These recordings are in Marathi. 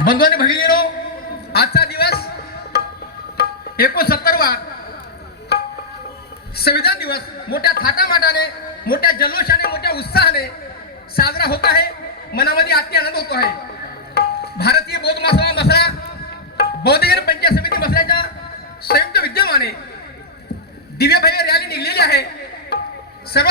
बंधू भगिनीनो आजचा दिवस एकोणसत्तरवा संविधान दिवस मोठ्या थाटामाटाने मोठ्या जल्लोषाने मोठ्या उत्साहाने साजरा होत आहे मनामध्ये अति आनंद होतो आहे भारतीय बौद्ध महासभा मसला बौद्धगिरी पंचायत समिती मसल्याच्या संयुक्त विद्यमाने दिव्यभव्य रॅली निघलेली आहे सर्व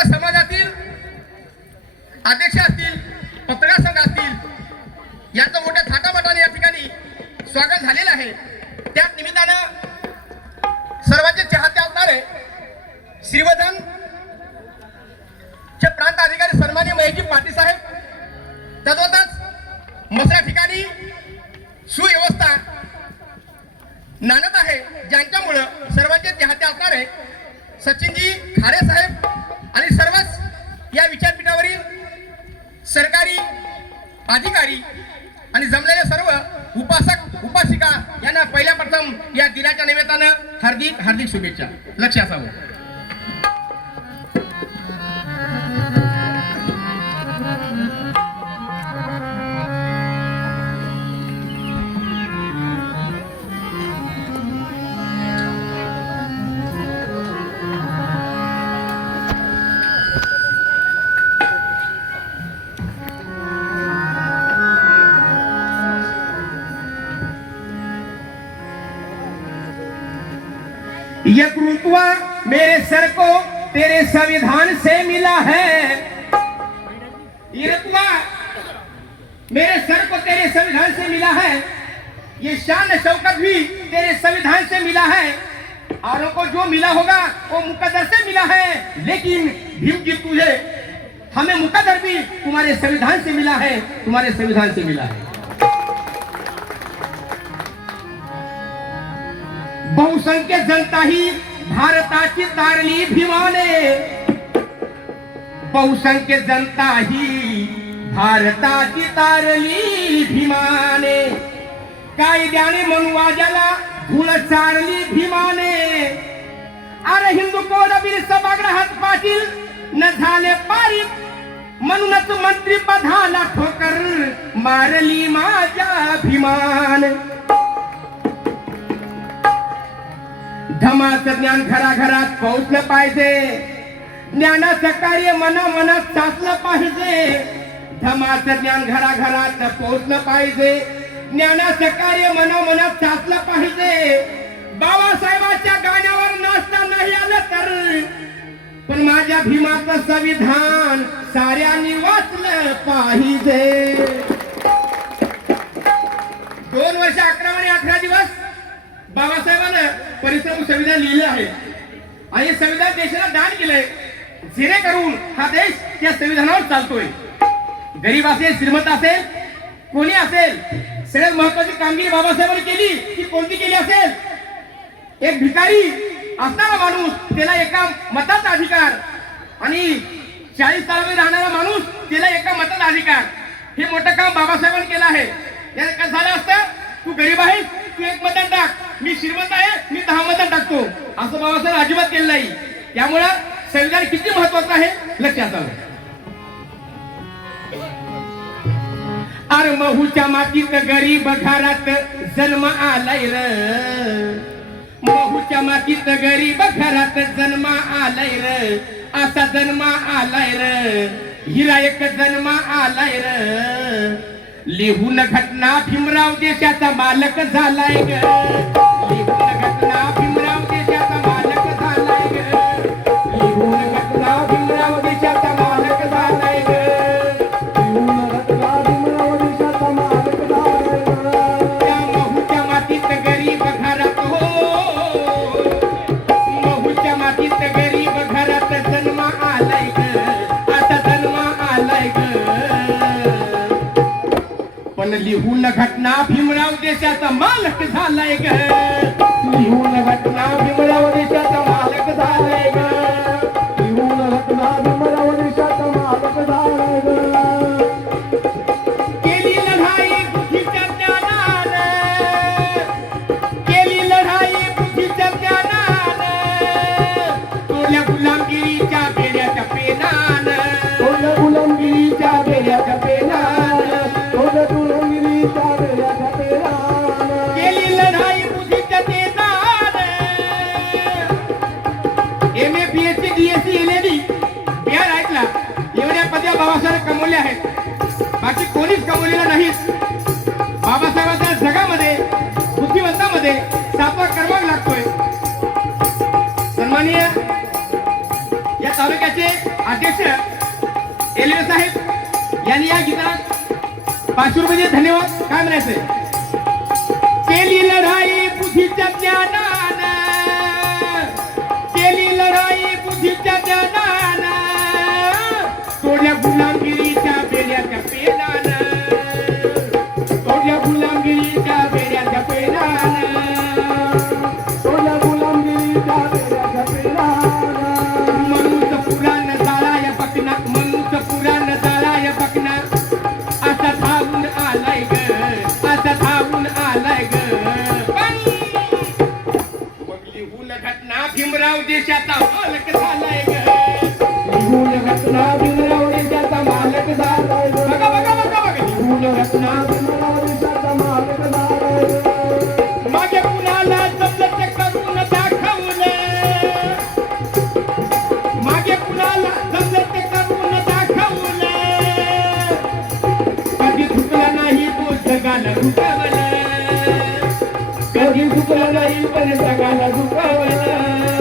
तद्वतच मसऱ्या ठिकाणी सुव्यवस्था नाणत आहे ज्यांच्यामुळं सर्वांचे चाहते असणारे सचिनजी खारे साहेब आणि सर्वच या विचारपीठावरील सरकारी अधिकारी आणि जमलेले सर्व उपासक उपासिका यांना पहिल्या प्रथम या दिनाच्या निमित्तानं हार्दिक हार्दिक शुभेच्छा. लक्ष असावं. यह रुतवा मेरे सर को तेरे संविधान से मिला है। रुतबा मेरे सर को तेरे संविधान से मिला है। ये शान शौकत भी तेरे संविधान से मिला है। औरों को जो मिला होगा, वो मुकद्दर से मिला है। लेकिन भीम जी तुझे, हमें मुकद्दर भी तुम्हारे संविधान से मिला है, तुम्हारे संविधान से मिला है। बहुसंख्य जनता ही भारताची तारली भिमाने. बहुसंख्य जनता ही भारताची तारली भिमाने. कायद्याने मनुवाजाला धुळ चारली भीमाने. अरे हिंदू कोडबीर सभागृहात पाटील न झाले पारित म्हणूनच मंत्री पदाला ठोकर मारली माझ्या अभिमान धमाचं ज्ञान घराघरात पोहोचलं पाहिजे. ज्ञानाचं कार्य मना मनात साचलं पाहिजे. धमाचं ज्ञान घराघरात पोहोचलं पाहिजे. ज्ञानाचं कार्य मना मनात साचलं पाहिजे. बाबासाहेबांच्या गाण्यावर नाचता नाही आलं तर. पण माझ्या भीमाचं संविधान साऱ्यांनी वाचलं पाहिजे. दोन वर्ष अकरा आणि अठरा दिवस बाबासाहेबांना परिश्रम संविधान लिहिलं आहे. आणि संविधान देशाला दान केलंय. जेणेकरून हा देश त्या संविधानावर चालतोय. गरीब असेल श्रीमंत असेल कोणी असेल सगळ्यात महत्वाची कामगिरी बाबासाहेबांनी केली ती कोणती केली असेल? एक भिकारी असणारा माणूस त्याला एका मताचा अधिकार. आणि चाळीस तालुक्यात राहणारा माणूस त्याला एका मताचा अधिकार. हे मोठं काम बाबासाहेबांनी केलं आहे. याला काय झालं असतं? तू गरीब आहेस तू एक मतदान टाक. मी श्रीमंत आहे मी दहा मतदान टाकतो. असं बाबासाहेब अजिबात केलं नाही. त्यामुळं संविधान किती महत्वाचं आहे लक्षात आलं. अरे महूच्या मातीत गरीब घरात जन्म आलाय र. महूच्या मातीत गरीब घरात जन्म आलाय र. असा जन्म आलाय र. हिरा एक जन्म आलाय र. लिहून घटना भीमराव देशाचा मालक झालाय ग. घटना भीमराव मालक घटना भीमराव पण लिहून घटना भीमराव देशाचा मालक झालाय ग. लिहून घटना Bhimrao M A B S C D S C L ऐकला एवढ्या पद्या बाबासाहेब कमवल्या आहेत. बाकी कोणीच कमवलेलं नाहीत. बाबासाहेबांच्या जगामध्ये सापा क्रमांक लागतोय. सन्माननीय या तालुक्याचे अध्यक्ष एलवे साहेब यांनी या गीतात पाचशे रुपये धन्यवाद काय म्हणायचंय केली लढाई बुद्धीच्या ज्ञान राई लढाई बुद्धीच्या ज्ञानानं थोड्या गुलामगिरीच्या बेल्याच्या पेट भीमराव मालक झालाय ग. लिहून घटना मालक झालाय बघा बघा बघा बघा. मालक झालाय मागे कुणाला जमलं ते करून दाखवलं मागे कुणाला जमलं ते करून दाखवलं कधी चुकला नाही तो जगाला कधी चुकला नाही पण जगाला दुखावलं.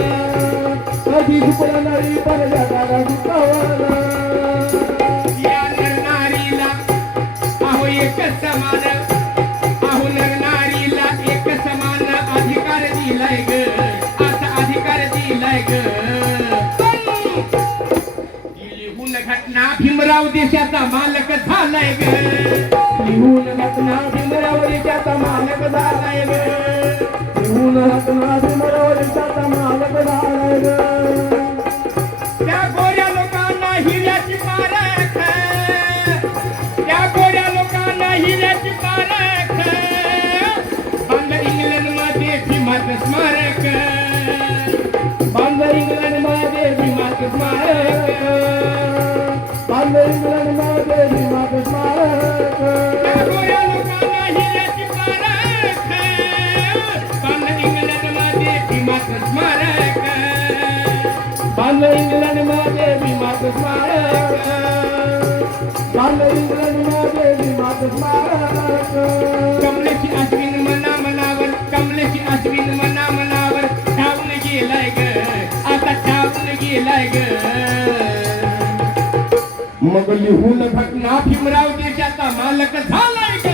घटना भीमराव देशाचा मालक झालाय ग. लिहून घटना भीमराव देशाचा मालक झालाय ग. लिहून घटना भीमराव देशाचा मालक झालाय त्या गोऱ्या लोकांना हिऱ्याची पारख त्या गोऱ्या लोकांना हिऱ्याची पारख बांध इंग्लंडमध्ये भीमाचं स्मारक बांध इंग्लंडमध्ये भीमाचं स्मारक बांध इंग्लंडमध्ये भीमाचं भीमाचं स्मारक मना मनावर कमलेशी अश्विन मना मनावर ठाऊन गेलाय ग. आता ठाऊन गेलाय ग. मग लिहून घटना भीमराव देशाचा मालक झालाय ग.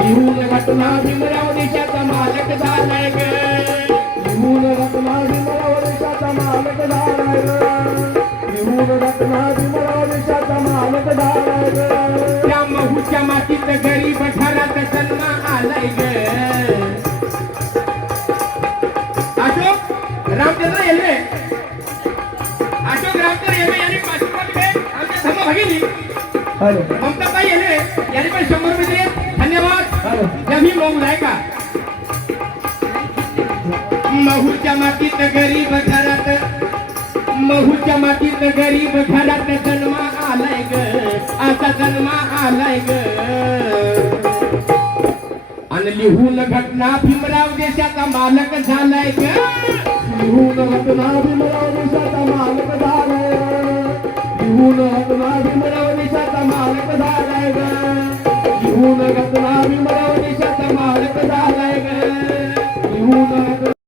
लिहून घटना भीमराव देशाचा मालक झालाय ग. लिहून घटना भीमराव देशाचा मालक झालाय ग. लिहून घटना भीमराव देशाचा मालक त्या महूच्या मातीत गरीब जन्म आलाय ग अशोक रामचंद्र येल्वे अशोक रामचंद्र येल्वे यांनी पाचशे रुपये आमच्या धर्म येल्वे यांनी पण शंभर रुपये दिले धन्यवाद या मी मऊ का महूच्या मातीत गरीब घरात महूच्या मातीत गरीब घरात जन्मा आलाय ग. आता जन्मा आलाय ग. आणि लिहून घटना भीमराव देशाचा मालक झालाय ग. लिहून घटना भीमराव देशाचा मालक झालाय लिहून घटना भीमराव देशाचा मालक झालाय ग. लिहून घटना भीमराव देशाचा मालक झालाय ग. लिहून